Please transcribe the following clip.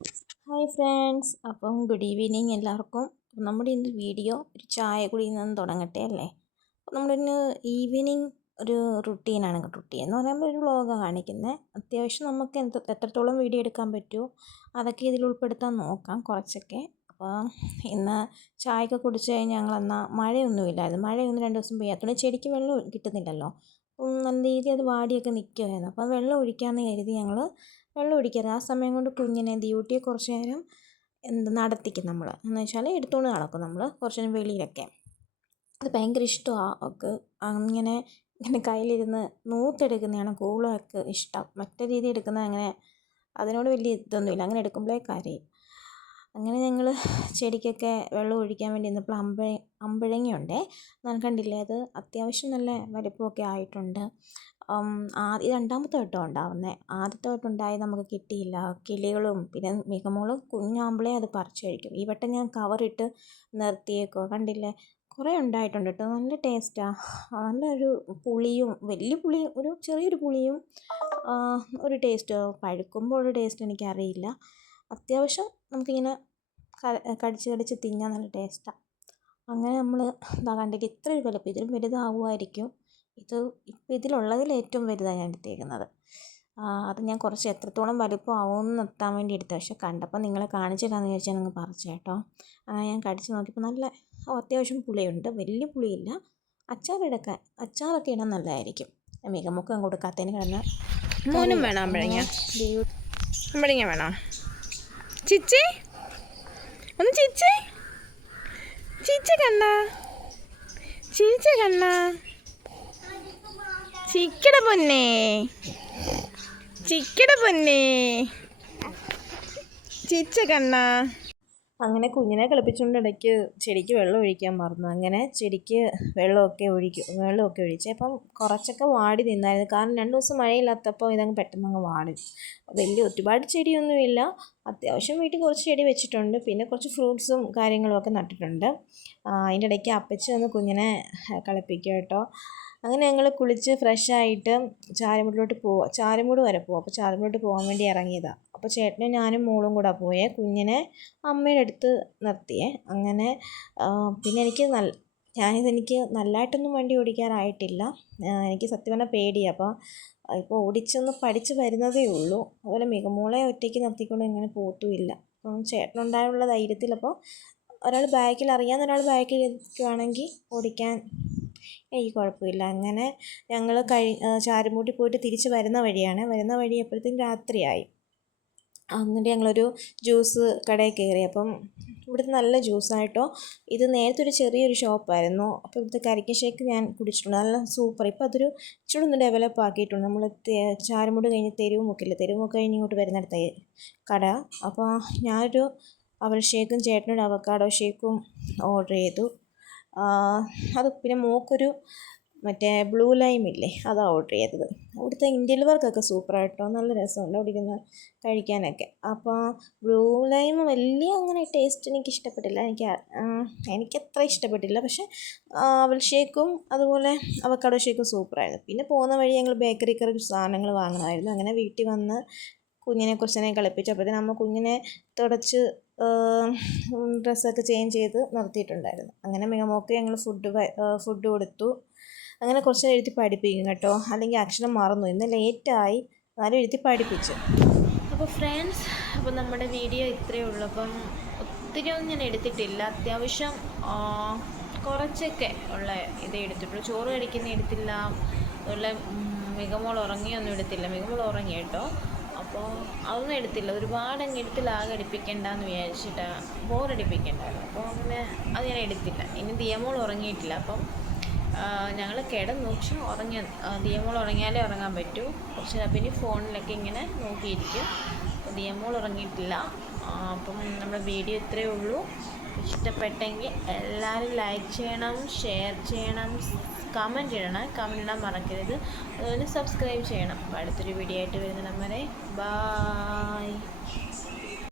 Hi friends, അപ്പം good evening എല്ലാവർക്കും. നമ്മുടെ ഇന്ന് വീഡിയോ ഒരു ചായ കുടിയിൽ നിന്ന് തുടങ്ങട്ടെ അല്ലേ. അപ്പോൾ നമ്മളിന്ന് ഈവനിങ് ഒരു റുട്ടീൻ എന്ന് പറയുമ്പോൾ ഒരു വ്ളോഗാണ് കാണിക്കുന്നത്. അത്യാവശ്യം നമുക്ക് എത്രത്തോളം വീഡിയോ എടുക്കാൻ പറ്റുമോ അതൊക്കെ ഇതിൽ ഉൾപ്പെടുത്താൻ നോക്കാം കുറച്ചൊക്കെ. അപ്പോൾ ഇന്ന് ചായയൊക്കെ കുടിച്ച് കഴിഞ്ഞ് ഞങ്ങളെന്നാൽ മഴയൊന്നുമില്ലായിരുന്നു. മഴയൊന്നും 2 ദിവസം പെയ്യാത്തതുകൊണ്ട് ചെടിക്ക് വെള്ളം കിട്ടുന്നില്ലല്ലോ. നല്ല രീതിയിൽ അത് വാടിയൊക്കെ നിൽക്കുമായിരുന്നു. അപ്പം വെള്ളം ഒഴിക്കാമെന്ന് കരുതി ഞങ്ങൾ വെള്ളം ഒഴിക്കാറ്. ആ സമയം കൊണ്ട് കുഞ്ഞിനെ ഡ്യൂട്ടിയെ കുറച്ച് നേരം നടത്തിക്കും നമ്മൾ. എന്ന് വെച്ചാൽ എടുത്തുകൊണ്ട് നടക്കും നമ്മൾ കുറച്ച് നേരം വെളിയിലൊക്കെ. അത് ഭയങ്കര ഇഷ്ടമാണ് അവൾക്ക്. അങ്ങനെ ഇങ്ങനെ കയ്യിലിരുന്ന് നൂത്തെടുക്കുന്നതാണ് കൂടുതലൊക്കെ ഇഷ്ടം. മറ്റേ രീതി എടുക്കുന്നത് അങ്ങനെ അതിനോട് വലിയ ഇതൊന്നുമില്ല. അങ്ങനെ എടുക്കുമ്പോഴേ കരയും. അങ്ങനെ ഞങ്ങൾ ചെടിക്കൊക്കെ വെള്ളം ഒഴിക്കാൻ വേണ്ടി ഇന്നപ്പോൾ അമ്പഴങ്ങയുണ്ടേ. ഞാൻ കണ്ടില്ലേ, അത് അത്യാവശ്യം നല്ല വലിപ്പമൊക്കെ ആയിട്ടുണ്ട്. ഇത് 2ാമത്തെ വട്ടം ഉണ്ടാവുന്നത്. ആദ്യത്തെ വട്ടം ഉണ്ടായത് നമുക്ക് കിട്ടിയില്ല. കിളികളും പിന്നെ മികമോളും കുഞ്ഞാമ്പളെ അത് പറിച്ചു കഴിക്കും. ഈ വട്ടം ഞാൻ കവറിട്ട് നിർത്തിയേക്കോ, കണ്ടില്ലേ, കുറേ ഉണ്ടായിട്ടുണ്ട് കേട്ടോ. നല്ല ടേസ്റ്റാണ്. നല്ലൊരു പുളിയും, വലിയ പുളി, ഒരു ചെറിയൊരു പുളിയും ഒരു ടേസ്റ്റ്. പഴുക്കുമ്പോൾ ഒരു ടേസ്റ്റ് എനിക്കറിയില്ല. അത്യാവശ്യം നമുക്കിങ്ങനെ കടിച്ച് തിന്നാൻ നല്ല ടേസ്റ്റാണ്. അങ്ങനെ നമ്മൾ കണ്ടിട്ട് ഇത്രയും വലുപ്പം, ഇതിലും വലുതാവുമായിരിക്കും. ഇപ്പം ഇതിലുള്ളതിൽ ഏറ്റവും വലുതാണ് ഞാൻ എടുത്തേക്കുന്നത്. അത് ഞാൻ കുറച്ച് എത്രത്തോളം വലുപ്പം ആവുമെന്ന് നിർത്താൻ വേണ്ടി എടുത്തത്. പക്ഷെ കണ്ടപ്പോൾ നിങ്ങളെ കാണിച്ചിട്ടാന്ന് ചോദിച്ചാൽ നിങ്ങൾ പറിച്ചു കേട്ടോ. അങ്ങനെ ഞാൻ കടിച്ച് നോക്കിയപ്പോൾ നല്ല അത്യാവശ്യം പുളിയുണ്ട്. വലിയ പുളിയില്ല. അച്ചാറൊക്കെ ഇടാൻ നല്ലതായിരിക്കും. മികമുക്കം കൊടുക്കാത്തതിന് കിടന്ന് മോനും വേണം അമ്പഴങ്ങ. അമ്പഴങ്ങ വേണോ ചിച്ചി? ഒന്ന് ചിച്ചി ചിച്ച കണ്ണ ചിക്കട പൊന്നേ ചിച്ച കണ്ണ. അങ്ങനെ കുഞ്ഞിനെ കളിപ്പിച്ചുകൊണ്ട് ഇടയ്ക്ക് ചെടിക്ക് വെള്ളം ഒഴിക്കാൻ മറന്നു. അങ്ങനെ ചെടിക്ക് വെള്ളമൊക്കെ ഒഴിച്ച്. അപ്പം കുറച്ചൊക്കെ വാടി നിന്നായിരുന്നു. കാരണം 2 ദിവസം മഴയില്ലാത്തപ്പോൾ ഇതങ്ങ് പെട്ടെന്ന് വാടി. ഒരുപാട് ചെടിയൊന്നുമില്ല. അത്യാവശ്യം വീട്ടിൽ കുറച്ച് ചെടി വെച്ചിട്ടുണ്ട്. പിന്നെ കുറച്ച് ഫ്രൂട്ട്സും കാര്യങ്ങളുമൊക്കെ നട്ടിട്ടുണ്ട്. അതിൻ്റെ ഇടയ്ക്ക് അപ്പച്ചി വന്ന് കുഞ്ഞിനെ കളിപ്പിക്കുക കേട്ടോ. അങ്ങനെ ഞങ്ങൾ കുളിച്ച് ഫ്രഷായിട്ട് ചാരുമൂട് വരെ പോവുക. അപ്പോൾ ചാരുമൂട് പോകാൻ വേണ്ടി ഇറങ്ങിയതാണ്. അപ്പോൾ ചേട്ടനും ഞാനും മോളും കൂടെ പോയേ. കുഞ്ഞിനെ അമ്മയുടെ അടുത്ത് നിർത്തിയേ. അങ്ങനെ പിന്നെ എനിക്ക് നല്ലതായിട്ടൊന്നും വണ്ടി ഓടിക്കാനായിട്ടില്ല. എനിക്ക് സത്യം പറഞ്ഞാൽ പേടിയാണ്. ഇപ്പോൾ ഓടിച്ചൊന്ന് പഠിച്ച് വരുന്നതേ ഉള്ളൂ. അതുപോലെ മികമോളെ ഒറ്റയ്ക്ക് നിർത്തിക്കൊണ്ട് ഇങ്ങനെ പോത്തുമില്ല. അപ്പം ചേട്ടനുണ്ടായുള്ള ധൈര്യത്തിൽ, അപ്പോൾ ഒരാൾ ബാക്കിൽ അറിയാവുന്ന ഒരാൾ ബാക്കിൽ ഇരിക്കുകയാണെങ്കിൽ ഓടിക്കാൻ എനിക്ക് കുഴപ്പമില്ല. അങ്ങനെ ഞങ്ങൾ ചാരുമൂട്ടിൽ പോയിട്ട് തിരിച്ച് വരുന്ന വഴി എപ്പോഴത്തേക്കും രാത്രിയായി. എന്നിട്ട് ഞങ്ങളൊരു ജ്യൂസ് കടയിൽ കയറി. അപ്പം ഇവിടുത്തെ നല്ല ജ്യൂസായിട്ടോ. ഇത് നേരത്തെ ഒരു ചെറിയൊരു ഷോപ്പായിരുന്നു. അപ്പോൾ ഇവിടുത്തെ കരിക്ക് ഷേക്ക് ഞാൻ കുടിച്ചിട്ടുണ്ട്. നല്ല സൂപ്പർ. ഇപ്പോൾ അതൊരു ഇച്ചിരി ഒന്ന് ഡെവലപ്പ് ആക്കിയിട്ടുണ്ട്. നമ്മൾ ചാരുമൂട് കഴിഞ്ഞ് തെരുവുമുക്ക് കഴിഞ്ഞ് ഇങ്ങോട്ട് വരുന്നിടത്ത് കട. അപ്പോൾ ഞാനൊരു അവൽ ഷേക്കും ചേട്ടനൊരു അവക്കാഡോ ഷേക്കും ഓർഡർ ചെയ്തു. അത് പിന്നെ മോക്കൊരു മറ്റേ ബ്ലൂ ലൈം ഇല്ലേ, അതാണ് ഓർഡർ ചെയ്തത്. അവിടുത്തെ ഇന്ത്യൻ വർക്കൊക്കെ സൂപ്പറായിട്ടോ. നല്ല രസമുണ്ട് അവിടെ ഇരുന്ന് കഴിക്കാനൊക്കെ. അപ്പോൾ ബ്ലൂ ലൈം വലിയ അങ്ങനെ ടേസ്റ്റ് എനിക്ക് ഇഷ്ടപ്പെട്ടില്ല. എനിക്കത്ര ഇഷ്ടപ്പെട്ടില്ല. പക്ഷേ അവൽ ഷേക്കും അതുപോലെ അവക്കാഡോ ഷേക്കും സൂപ്പറായിരുന്നു. പിന്നെ പോകുന്ന വഴി ഞങ്ങൾ ബേക്കറി കുറച്ച് സാധനങ്ങൾ വാങ്ങണമായിരുന്നു. അങ്ങനെ വീട്ടിൽ വന്ന് കുഞ്ഞിനെ കുറച്ച് നേരം കളിപ്പിച്ചപ്പോഴത്തേന് നമ്മൾ കുഞ്ഞിനെ തുടച്ച് ഡ്രസ്സൊക്കെ ചേഞ്ച് ചെയ്ത് നിർത്തിയിട്ടുണ്ടായിരുന്നു. അങ്ങനെ മികമോക്ക് ഞങ്ങൾ ഫുഡ് കൊടുത്തു. അങ്ങനെ കുറച്ച് നേരം എഴുതി പഠിപ്പിക്കും കേട്ടോ, അല്ലെങ്കിൽ അക്ഷരം മറന്നു. ഇന്ന് ലേറ്റായി, എന്നാലും എഴുതി പഠിപ്പിച്ചു. അപ്പോൾ ഫ്രണ്ട്സ്, അപ്പോൾ നമ്മുടെ വീഡിയോ ഇത്രയേ ഉള്ളൂ. അപ്പം ഒത്തിരി ഒന്നും ഞാൻ എടുത്തിട്ടില്ല. അത്യാവശ്യം കുറച്ചൊക്കെ ഉള്ള ഇതേ എടുത്തിട്ടുള്ളൂ. ചോറ് കഴിക്കുന്ന എടുത്തില്ല. അതുപോലെ മികമോൾ ഉറങ്ങിയൊന്നും എടുത്തില്ല. മികമോൾ ഉറങ്ങി കേട്ടോ. അപ്പോൾ അതൊന്നും എടുത്തില്ല. ഒരുപാട് അങ്ങ് എടുത്തില്ല. ആകെ എടുപ്പിക്കണ്ടെന്ന് വിചാരിച്ചിട്ടാണ്, ബോറടിപ്പിക്കണ്ടായിരുന്നു. അപ്പോൾ അങ്ങനെ അത് ഞാൻ എടുത്തില്ല. ഇനി ദിയമോൾ ഉറങ്ങിയിട്ടില്ല. അപ്പം ഞങ്ങൾ കിടന്നു. പക്ഷെ ദിയമോൾ ഉറങ്ങിയാലേ ഉറങ്ങാൻ പറ്റൂ. കുറച്ച് പിന്നെ ഫോണിലൊക്കെ ഇങ്ങനെ നോക്കിയിരിക്കും. ദിയമോൾ ഉറങ്ങിയിട്ടില്ല. അപ്പം നമ്മുടെ വീഡിയോ ഇത്രയേ ഉള്ളൂ. ഇഷ്ടപ്പെട്ടെങ്കിൽ എല്ലാവരും ലൈക്ക് ചെയ്യണം, ഷെയർ ചെയ്യണം, കമൻറ്റ് ഇടാൻ മറക്കരുത്. അതുപോലെ സബ്സ്ക്രൈബ് ചെയ്യണം. അപ്പോൾ അടുത്തൊരു വീഡിയോ ആയിട്ട് വരുന്ന വരെ ബായ്.